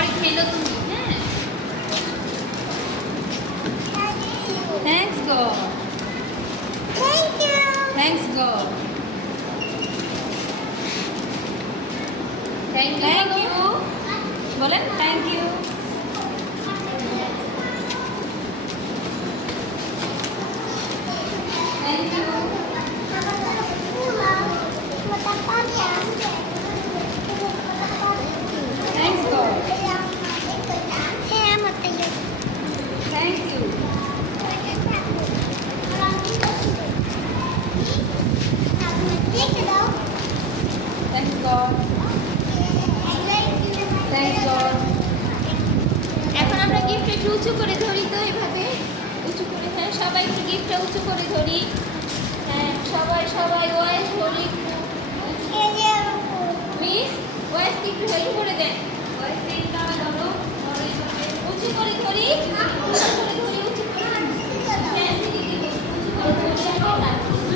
পরে খেলো তুমি। হ্যাঁ, thanks God, thanks God, thank you বলেন, thank you. Thank you. Thanks God, thank you. Thanks God, thanks God. এখন আমরা গিফট একটু উঁচু করে ধরি তো, এভাবে উঁচু করে। হ্যাঁ, সবাই একটু গিফটটা উঁচু করে ধরি। হ্যাঁ, সবাই সবাই ওয়াইস ধরি। মিস ওয়াইস একটু হেল্প করে দেন। ওয়াইস ধরো, উঁচু করে ধরি।